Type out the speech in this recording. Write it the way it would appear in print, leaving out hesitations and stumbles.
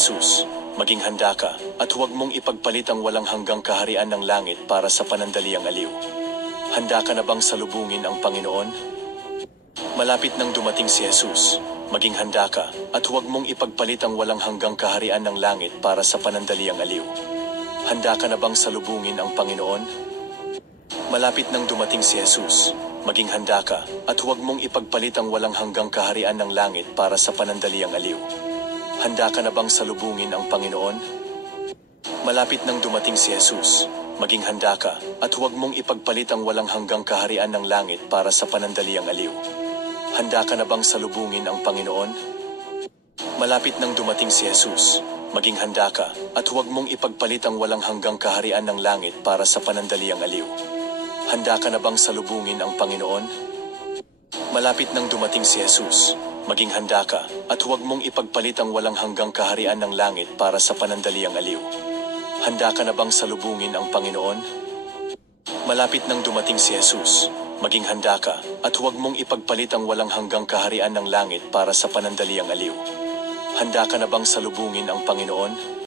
Jesus, maging handa ka, at huwag mong ipagpalit ang walang hanggang kaharian ng langit para sa panandaliang aliw. Handa ka na bang salubungin ang Panginoon? Malapit nang dumating si Jesus, maging handa ka, at huwag mong ipagpalit ang walang hanggang kaharian ng langit para sa panandaliang aliw. Handa ka na bang salubungin ang Panginoon? Malapit nang dumating si Jesus, maging handa ka, at huwag mong ipagpalit ang walang hanggang kaharian ng langit para sa panandaliang aliw. Handa ka na bang salubungin ang Panginoon? Malapit nang dumating si Jesus, maging handa ka, at huwag mong ipagpalit ang walang hanggang kaharian ng langit para sa panandaliang aliw. Handa ka na bang salubungin ang Panginoon? Malapit nang dumating si Jesus, maging handa ka, at huwag mong ipagpalit ang walang hanggang kaharian ng langit para sa panandaliang aliw. Handa ka na bang salubungin ang Panginoon? Malapit nang dumating si Jesus, maging handa ka, at huwag mong ipagpalit ang walang hanggang kaharian ng langit para sa panandaliang aliw. Handa ka na bang salubungin ang Panginoon? Malapit nang dumating si Jesus, maging handa ka, at huwag mong ipagpalit ang walang hanggang kaharian ng langit para sa panandaliang aliw. Handa ka na bang salubungin ang Panginoon?